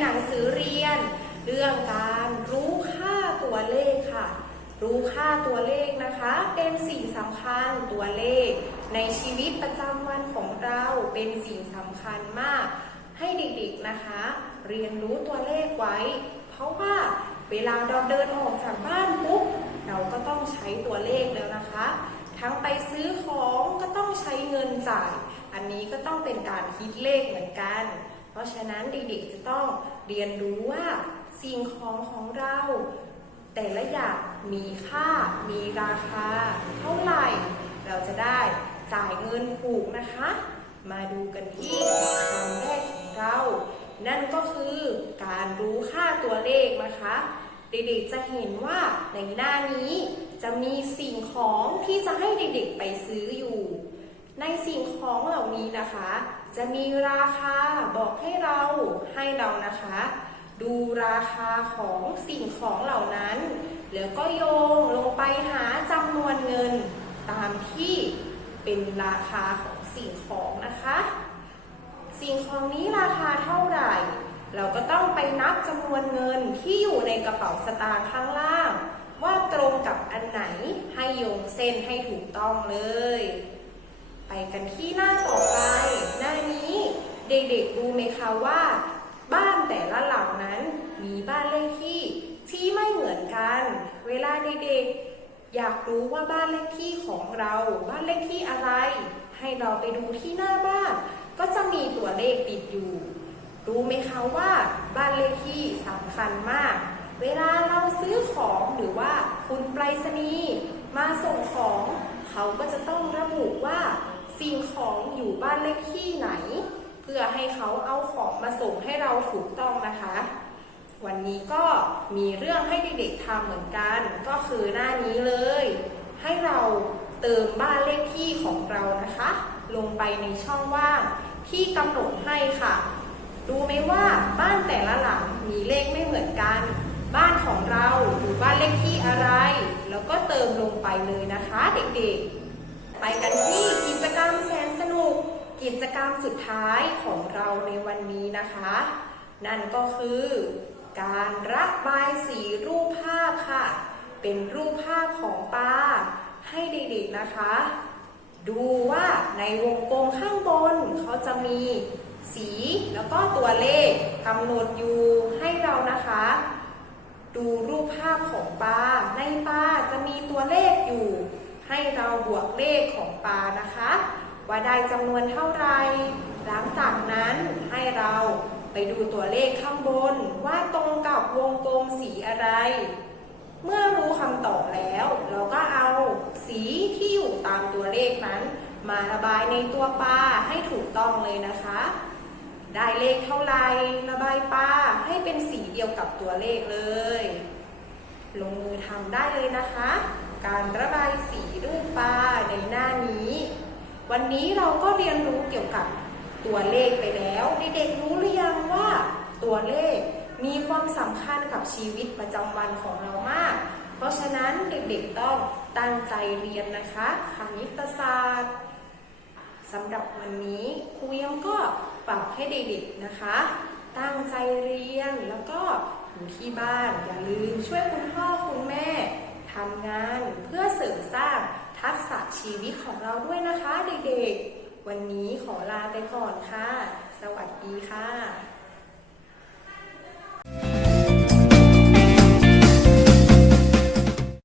หนังสือเรียน เรื่องการรู้ค่าตัวเลขค่ะ รู้ค่าตัวเลขนะคะ เป็นสิ่งสำคัญตัวเลข ในชีวิตประจำวันของเราเป็นสิ่งสำคัญมาก ให้เด็กๆนะคะ เรียนรู้ตัวเลขไว้ เพราะว่าเวลาเราเดินออกจากบ้านปุ๊บเราก็ต้องใช้ตัวเลขแล้วนะคะ ทั้งไปซื้อของก็ต้องใช้เงินจ่าย อันนี้ก็ต้องเป็นการคิดเลขเหมือนกัน เพราะฉะนั้นเด็กๆจะต้องเรียนรู้ว่าสิ่งของของเรา แต่ละอย่างมีค่า มีราคา เท่าไหร่ เราจะได้จ่ายเงินถูกนะคะ มาดูกันที่คำแรกของเรา นั่นก็คือการรู้ค่าตัวเลขนะคะเด็กๆจะเห็นว่าในหน้านี้จะมีสิ่งของที่จะให้เด็กๆไปซื้ออยู่ ในสิ่งของเหล่านี้นะคะ จะมีราคาบอกให้เราให้เรานะคะ ดูราคาของสิ่งของเหล่านั้น แล้วก็โยงลงไปหาจำนวนเงินตามที่เป็นราคาของสิ่งของนะคะ สิ่งของนี้ราคาเท่าไหร่ เราก็ต้องไปนับจำนวนเงินที่อยู่ในกระเป๋าสตางค์ข้างล่าง ว่าตรงกับอันไหนให้โยงเส้นให้ถูกต้องเลย ไปกันที่หน้าต่อไป หน้านี้เด็กๆรู้ไหมคะว่า บ้านแต่ละหลังนั้นมีบ้านเลขที่ที่ไม่เหมือนกัน เวลาเด็กๆอยากรู้ว่าบ้านเลขที่ของเราบ้านเลขที่อะไร ให้เราไปดูที่หน้าบ้าน ก็จะมีตัวเลขติดอยู่ รู้ไหมคะว่าบ้านเลขที่สำคัญมาก เวลาเราซื้อของหรือว่าคุณไปรษณีย์มาส่งของ เขาก็จะต้องระบุว่า สิ่งของอยู่บ้านเลขที่ไหน เพื่อให้เขาเอาของมาส่งให้เราถูกต้องนะคะ วันนี้ก็มีเรื่องให้เด็กๆทำเหมือนกัน ก็คือหน้านี้เลย ให้เราเติมบ้านเลขที่ของเรานะคะ ลงไปในช่องว่างที่กำหนดให้ค่ะรู้ไหมว่าบ้านแต่ละหลังมีเลขไม่เหมือนกัน บ้านของเราอยู่บ้านเลขที่อะไร แล้วก็เติมลงไปเลยนะคะ เด็กๆ ไปกันที่กิจกรรมแสนสนุก กิจกรรมสุดท้ายของเราในวันนี้นะคะ นั่นก็คือการระบายสีรูปภาพค่ะ เป็นรูปภาพของปลาให้เด็กๆนะคะ ดูว่าในวงกลมข้างบนเขาจะมีสีแล้วก็ตัวเลขกำหนดอยู่ให้เรานะคะ ดูรูปภาพของปลาในปลาจะมีตัวเลขอยู่ เราบวกเลขของปลานะคะ ว่าได้จำนวนเท่าไหรหลังจากนั้นให้เราไปดูตัวเลขข้างบนว่าตรงกับวงกลมสีอะไร เมื่อรู้คำตอบแล้ว เราก็เอาสีที่อยู่ตามตัวเลขนั้น มาระบายในตัวปลาให้ถูกต้องเลยนะคะ ได้เลขเท่าไหรระบายปลาให้เป็นสีเดียวกับตัวเลขเลย ลงมือทำได้เลยนะคะ การระบายสีรูปปลาในหน้านี้ วันนี้เราก็เรียนรู้เกี่ยวกับตัวเลขไปแล้วเด็กๆรู้หรือยังว่าตัวเลขมีความสำคัญกับชีวิตประจำวันของเรามาก เพราะฉะนั้นเด็กๆต้องตั้งใจเรียนนะคะคณิตศาสตร์สำหรับวันนี้ครูยังก็ฝากให้เด็กๆนะคะ ตั้งใจเรียนแล้วก็อยู่ที่บ้านอย่าลืมช่วยคุณพ่อคุณแม่ทำงานเพื่อเสริมสร้างทักษะ ชีวิตของเราด้วยนะคะเด็กๆ วันนี้ขอลาไปก่อนค่ะ สวัสดีค่ะ